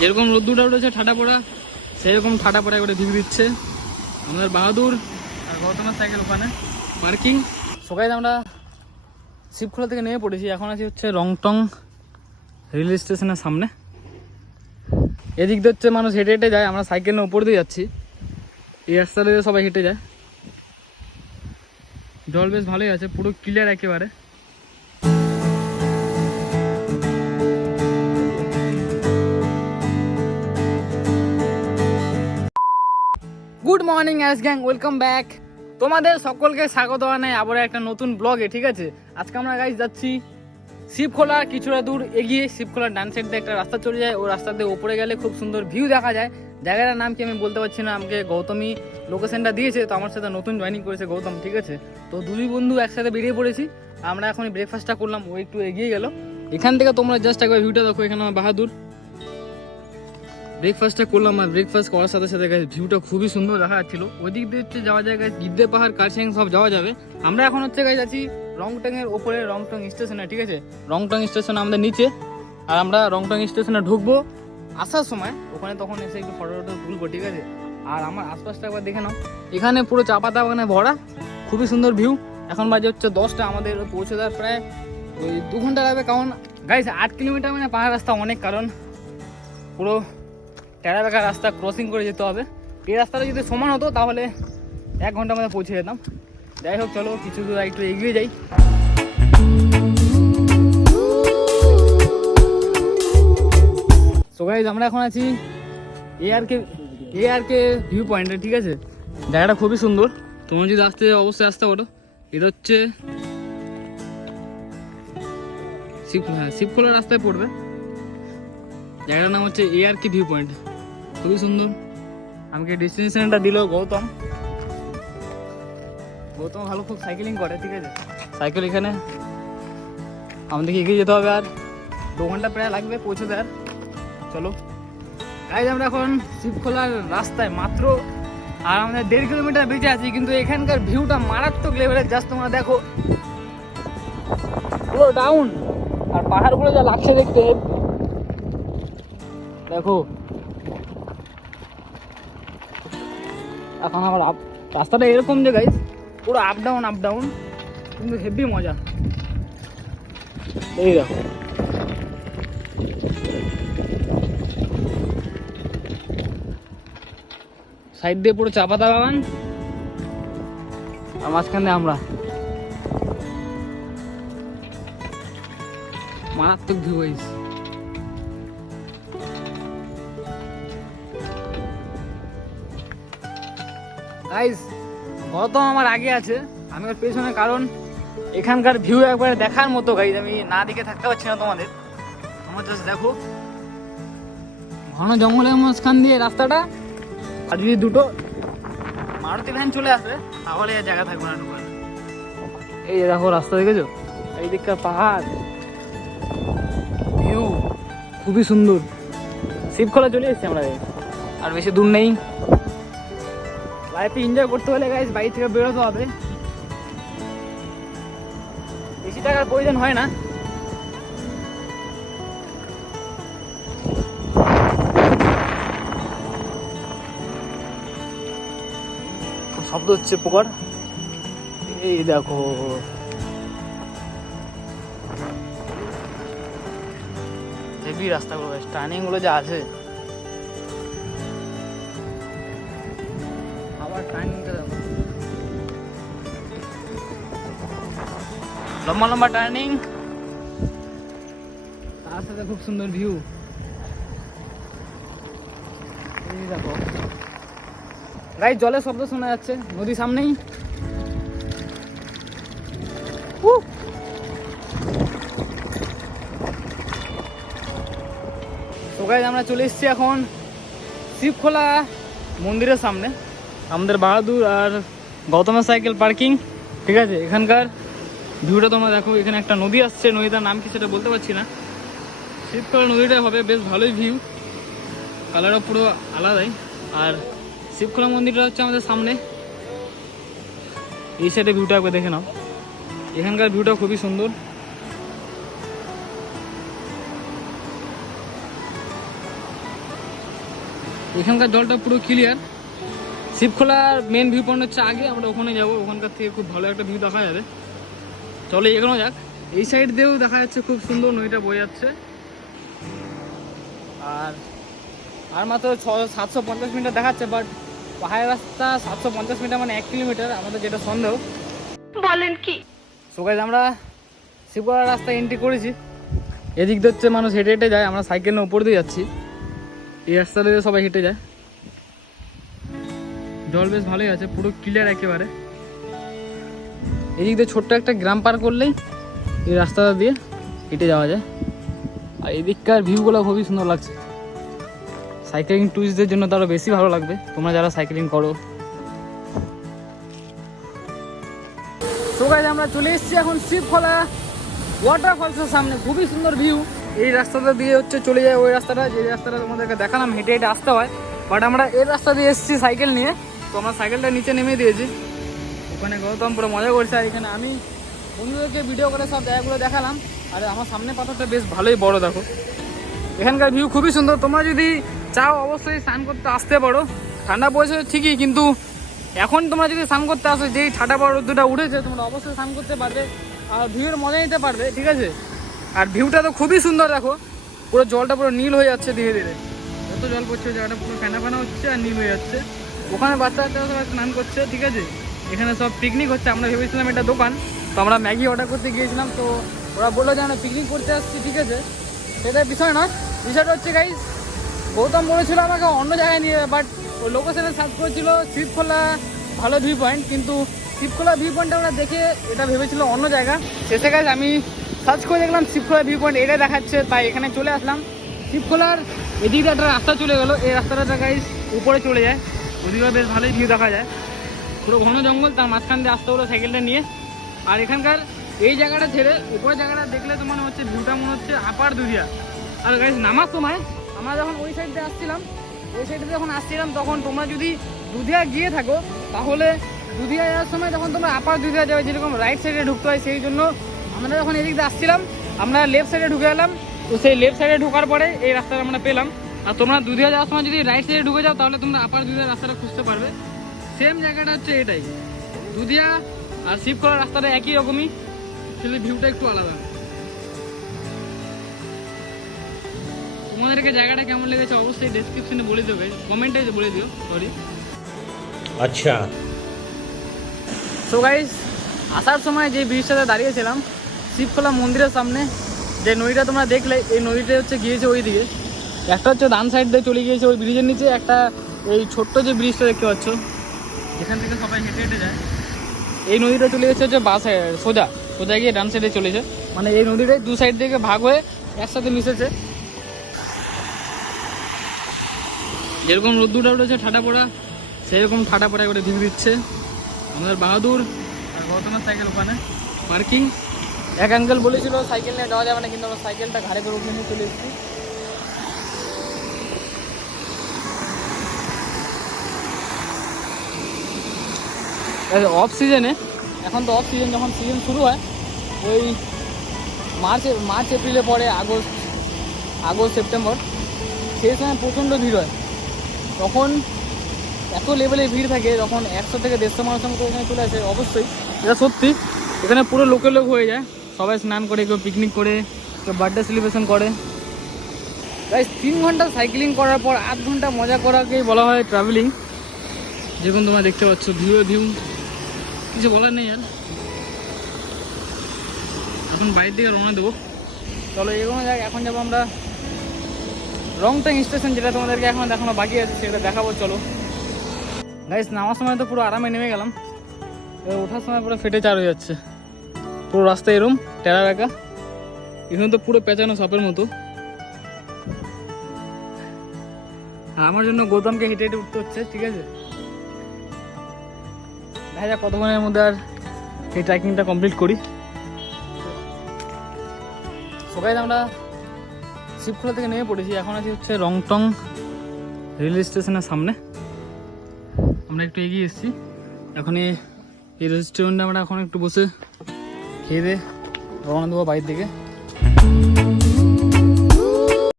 যেরকম রোদ্দুরটা উঠেছে ঠাটা পড়া, সেরকম ঠাটা পড়া করে ভিউ দিচ্ছে আমাদের বাহাদুর আর গৌতমের সাইকেল ওখানে পার্কিং। সকালে আমরা শিবখোলা থেকে নেমে পড়েছি, এখন আছি হচ্ছে রংটং রেল স্টেশনের সামনে। এদিক দিয়ে হচ্ছে মানুষ হেঁটে হেঁটে যায়, আমরা সাইকেল নিয়ে উপর দিয়ে যাচ্ছি। এই রাস্তা দিয়ে সবাই হেঁটে যায়। জল বেশ ভালোই আছে, পুরো ক্লিয়ার একেবারে। Good morning ace gang, welcome back. তোমাদের সকলকে স্বাগত জানাই আবার একটা নতুন ব্লগে। ঠিক আছে, আজকে আমরা গাইস যাচ্ছি শিবখোলা। কিছুটা দূর এগিয়ে শিবখোলার ডান সাইড দিয়ে একটা রাস্তা চলে যায়, ওই রাস্তা দিয়ে উপরে গেলে খুব সুন্দর ভিউ দেখা যায়। জায়গাটার নাম কি আমি বলতে পারছি না, আমাকে গৌতমই লোকেশনটা দিয়েছে। তো আমার সাথে নতুন জয়েনিং করেছে গৌতম। ঠিক আছে, তো দুই বন্ধু একসাথে বেরিয়ে পড়েছি। আমরা এখন ব্রেকফাস্টটা করলাম, ও একটু এগিয়ে গেল। এখান থেকে তোমরা জাস্ট একবার ভিউটা দেখো। এখানে আমার বাহাদুর ব্রেকফাস্টটা করলাম, আর ব্রেকফাস্ট করার সাথে সাথে ভিউটা খুবই সুন্দর দেখা যাচ্ছিল। ওই দিক দিয়ে হচ্ছে যাওয়া যায় গাছ, গিদ্দে পাহাড়, কার্শিয়াং সব যাওয়া যাবে। আমরা এখন হচ্ছে গাছ আছি রংটং এর ওপরে, রংটং স্টেশনে। ঠিক আছে, রংটং স্টেশন আমাদের নিচে, আর আমরা রংটং স্টেশনে ঢুকবো আসার সময়। ওখানে তখন এসে একটু ফটো টটো তুলবো। ঠিক আছে, আর আমার আশপাশটা একবার দেখে নাও, এখানে পুরো চা পাতা বাগানে ভরা, খুবই সুন্দর ভিউ। এখন বাজে হচ্ছে 10টা, আমাদের পৌঁছে দেওয়ার প্রায় ওই 2 ঘন্টা লাগবে। কারণ গাইস 8 কিলোমিটার মানে পাহাড় রাস্তা অনেক, কারণ পুরো টেরা বেকা রাস্তা ক্রসিং করে যেতে হবে। এই রাস্তাটা যদি সমান হতো তাহলে 1 ঘন্টার মধ্যে পৌঁছে যেতাম। যাই হোক, চলো কিছু দূর একটু এগিয়ে যাই। সো গাইস, আমরা এখন আছি এআরকে ভিউ পয়েন্টে। ঠিক আছে, জায়গাটা খুবই সুন্দর, তোমরা যদি আসতে অবশ্যই আসতে পারো। এটা হচ্ছে শিবখোলা রাস্তায় পড়বে। জায়গাটার নাম হচ্ছে এআরকে ভিউ পয়েন্ট, খুবই সুন্দর। আমাকে ডেস্টিনেশনটা দিল গৌতম ভালো খুব সাইকেলিং করে। ঠিক আছে, সাইকেল এখানে আমাদেরকে এগিয়ে যেতে হবে, আর 2 ঘন্টা প্রায় লাগবে পৌঁছে দেওয়ার। চলো গাইজ, আমরা এখন শিবখোলার রাস্তায় মাত্র, আর আমাদের 1.5 কিলোমিটার বেঁচে আছি, কিন্তু এখানকার ভিউটা মারাত্মক লেভেলের। জাস্ট তোমরা দেখো, পুরো ডাউন, আর পাহাড়গুলো যা লাগছে দেখতে, দেখো। এখন আমার রাস্তাটা এরকম যে গাইজ পুরো আপ ডাউন, কিন্তু হেভি মজা। এই দেখো, সাইড দিয়ে পুরো চা পাতা বাগান, আর মাঝখানে আমরা। মারাত্মক ভিউ গাইজ। গাইজ গৌতম আমার আগে আছে, আমি ওর পেছনে, কারণ এখানকার ভিউ একবারে দেখার মতো গাইজ। আমি না দেখে থাকতে পারছি না তোমাদের, তোমরা জাস্ট দেখো। ঘন জঙ্গলের মাঝখান দিয়ে রাস্তাটা, আর যদি 2টো মারুতি ভ্যান চলে আসে তাহলে জায়গা থাকবে না ঢুকার। এই যে দেখো রাস্তা, দেখেছো? এই দিককার পাহাড় ভিউ খুবই সুন্দর। শিবখোলা চলে এসেছি আমরা, আর বেশি দূর নেই। লাইফে এনজয় করতে হলে গাইজ বাড়ি থেকে বেরোতে হবে, বেশি টাকার প্রয়োজন হয় না। খুব শব্দ হচ্ছে পোকার। এই দেখো, হেভি রাস্তাগুলো, টার্নিং গুলো যা আছে। আবার টার্নিংটা দেখো, লম্বা লম্বা টার্নিং, তার সাথে খুব সুন্দর ভিউ। এই দেখো গাইস, জলের শব্দ শোনা যাচ্ছে, নদী সামনেই। তো গাইস, আমরা চলে এসেছি এখন শিবখোলা মন্দিরের সামনে। আমাদের বাহাদুর আর গৌতমের সাইকেল পার্কিং। ঠিক আছে, এখানকার ভিউটা তোমরা দেখো। এখানে একটা নদী আসছে, নদীটার নাম কি সেটা বলতে পারছি না। শিবখোলা নদীটা হবে বেশ ভালোই ভিউ, কালারও পুরো আলাদাই। আর শিবখোলা মন্দিরটা হচ্ছে আমাদের সামনে, এই সাইডে ভিউটা একবার দেখে নাও। এখানকার ভিউটা খুবই সুন্দর। এখানকার জলটা পুরো ক্লিয়ার। শিবখোলার মেন ভিউ পয়েন্ট হচ্ছে আগে, আমরা ওখানে যাবো, ওখানকার থেকে খুব ভালো একটা ভিউ দেখা যাবে। চলো এগোনো যাক। এই সাইড দিয়েও দেখা যাচ্ছে খুব সুন্দর নদীটা বয়ে যাচ্ছে। আর মাত্র 750 মিটার দেখাচ্ছে, বাট পাহাড়ের রাস্তা 750 মিটার মানে 1 কিলোমিটার, আমাদের যেটা সন্দেহ। বলেন কি? সো গাইস আমরা শিবখোলার রাস্তায় এন্ট্রি করেছি। এদিক দিয়ে হচ্ছে মানুষ হেঁটে হেঁটে যায়, আমরা সাইকেল নিয়ে উপর দিয়ে যাচ্ছি। এই রাস্তা দিয়ে সবাই হেঁটে যায়। জল বেশ ভালোই আছে, পুরো ক্লিয়ার একেবারে। এদিক দিয়ে ছোট্ট একটা গ্রাম পার করলেই এই রাস্তাটা দিয়ে হেঁটে যাওয়া যায়। আর এদিককার ভিউগুলো খুবই সুন্দর লাগছে। সাইকেলিং টুরিস্টদের জন্য তো আরও বেশি ভালো লাগবে, তোমরা যারা সাইকেলিং করো। তো গাইস আমরা চলে এসেছি এখন শিবখোলা ওয়াটারফলসের সামনে। খুবই সুন্দর ভিউ। এই রাস্তাটা দিয়ে হচ্ছে চলে যায় ওই রাস্তাটা, যে রাস্তাটা তোমাদেরকে দেখালাম হেঁটে হেঁটে আসতে হয়। বাট আমরা এই রাস্তা দিয়ে এসেছি সাইকেল নিয়ে, তো আমরা সাইকেলটা নিচে নেমে দিয়েছি। ওখানে গৌতম পুরো মজা করছে, আর এখানে আমি বন্ধুদেরকে ভিডিও করে সব জায়গাগুলো দেখালাম। আর আমার সামনে পাথরটা বেশ ভালোই বড়, দেখো। এখানকার ভিউ খুবই সুন্দর। তোমরা যদি চাও অবশ্যই স্নান করতে আসতে পারো। ঠান্ডা পড়েছে ঠিকই, কিন্তু এখন তোমরা যদি স্নান করতে আসো, যেই ঠান্ডা বড় রোদ্দুরটা উঠেছে, তোমরা অবশ্যই স্নান করতে পারবে আর ভিউয়ের মজা নিতে পারবে, ঠিক আছে। আর ভিউটা তো খুবই সুন্দর, দেখো পুরো জলটা পুরো নীল হয়ে যাচ্ছে ধীরে ধীরে। যত জল পড়ছে জায়গাটা পুরো ফেনা ফেনা হচ্ছে আর নীল হয়ে যাচ্ছে। ওখানে বাচ্চা বাচ্চারা সবাই স্নান করছে, ঠিক আছে। এখানে সব পিকনিক হচ্ছে। আমরা ভেবেছিলাম এটা দোকান, তো আমরা ম্যাগি অর্ডার করতে গিয়েছিলাম, তো ওরা বললো যে আমরা পিকনিক করতে আসছি, ঠিক আছে। সেটার বিষয় না, বিষয়টা হচ্ছে গাইস গৌতম বলেছিল আমাকে অন্য জায়গায় নিয়ে, বাট ওই লোকেশনে সার্চ করেছিল শিবখোলা ভালো ভিউ পয়েন্ট, কিন্তু শিবখোলা ভিউ পয়েন্টটা আমরা দেখে এটা ভেবেছিল অন্য জায়গা। শেষে গাইস আমি সার্চ করে দেখলাম শিবখোলা ভিউ পয়েন্ট এটা দেখাচ্ছে, তাই এখানে চলে আসলাম। শিবখোলার এদিকে একটা রাস্তা চলে গেলো, এই রাস্তাটা গাইস উপরে চলে যায়, ওদিকে বেশ ভালোই ভিউ দেখা যায়। পুরো ঘন জঙ্গল, তার মাঝখান দিয়ে আসতে হলো সাইকেলটা নিয়ে। আর এখানকার এই জায়গাটা ছেড়ে উপরের জায়গাটা দেখলে তো মনে হচ্ছে ভিউটা মনে হচ্ছে আপার দুরিয়া। আর গাইস নামার সময় আমরা যখন ওই সাইড দিয়ে আসছিলাম, তখন তোমরা যদি দুধিয়া গিয়ে থাকো, তাহলে দুধিয়া যাওয়ার সময় তখন তোমরা আপার দুধিয়া যাবে, যেরকম রাইট সাইডে ঢুকতে হয়। সেই জন্য আমরা যখন এদিক দিয়ে আসছিলাম, আমরা লেফট সাইডে ঢুকে এলাম। তো সেই লেফট সাইডে ঢোকার পরে এই রাস্তাটা আমরা পেলাম। আর তোমরা দুধিয়া যাওয়ার সময় যদি রাইট সাইডে ঢুকে যাও, তাহলে তোমরা আপার দুধিয়া রাস্তাটা খুঁজতে পারবে। সেম জায়গাটা হচ্ছে এটাই, দুধিয়া আর শিবখোলার রাস্তাটা একই রকমই, আসলে ভিউটা একটু আলাদা। তোমাদেরকে জায়গাটা কেমন লেগেছে অবশ্যই ডেসক্রিপশনে বলে দিও, কমেন্টে বলে দিও, সরি। আচ্ছা। সো গাইস আসার সময় যে ব্রিজটাতে দাঁড়িয়েছিলাম শিবখোলা মন্দিরের সামনে, যে নদীটা তোমরা দেখলে, এই নদীটা হচ্ছে গিয়েছে ওই দিকে। একটা হচ্ছে ডান সাইড দিয়ে চলে গিয়েছে ওই ব্রিজের নিচে, একটা এই ছোট্ট যে ব্রিজটা দেখতে পাচ্ছ, এখান থেকে সবাই হেঁটে হেঁটে যায়। এই নদীটা চলে গেছে হচ্ছে বাঁ সাইড, সোজা সোজা গিয়ে ডান সাইডে চলেছে, মানে এই নদীটাই দু সাইড থেকে ভাগ হয়ে একসাথে মিশেছে। যেরকম রোদ্দুরটা উঠেছে ঠাটা পড়া, সেরকম ঠাটা পড়া করে ভিউ দিচ্ছে। আমাদের বাহাদুর আর গৌতমের সাইকেল ওখানে পার্কিং। এক আঙ্কেল বলেছিল সাইকেল নিয়ে যাওয়া যাবে না, কিন্তু আমরা সাইকেলটা ঘাড়ে করে উঠে নিয়ে চলে এসেছি। অফ সিজনে, এখন তো অফ সিজন, যখন সিজন শুরু হয় ওই মার্চ এপ্রিলে পরে আগস্ট সেপ্টেম্বর, সেই সময় প্রচণ্ড ভিড় হয়। তখন এত লেভেলে ভিড় থাকে, যখন 100 থেকে 150 মানুষের মতো এখানে চলে আসে। অবশ্যই এটা সত্যি, এখানে পুরো লোক হয়ে যায়, সবাই স্নান করে, কেউ পিকনিক করে, কেউ বার্থডে সেলিব্রেশন করে। প্রায় 3 ঘন্টা সাইক্লিং করার পর 8 ঘন্টা মজা করাকেই বলা হয় ট্রাভেলিং। যেরকম তোমরা দেখতে পাচ্ছ ভিউ কিছু বলার নেই। আর এখন বাইরের দিকে রওনা দেবো, চলো এগোনো যাক। এখন যাবো আমরা রংটাং স্টেশন, যেটা তোমাদেরকে এখন দেখানো বাকি আছে, সেটা দেখাবো। চলো গাইস, নামার সময় তো পুরো আরামে নেমে গেলাম, এবার ওঠার সময় পুরো ফেটে চার হয়ে যাচ্ছে। পুরো রাস্তা এরম টেরা রাখা, এখানে তো পুরো পেঁচানো সাপের মতো। আর আমার জন্য গৌতমকে হেঁটে হেঁটে উঠতে হচ্ছে, ঠিক আছে। দেখা যাক কতক্ষণের মধ্যে আর এই ট্রেকিংটা কমপ্লিট করি। সবাই আমরা শিবখোলা থেকে নেমে পড়েছি, এখন আছি হচ্ছে রংটং রেলওয়ে স্টেশনের সামনে। আমরা একটু এগিয়ে এসেছি, এখন এই রেস্টুরেন্টে আমরা এখন একটু বসে খেয়ে দিয়ে রওনা দেবো বাড়ির দিকে।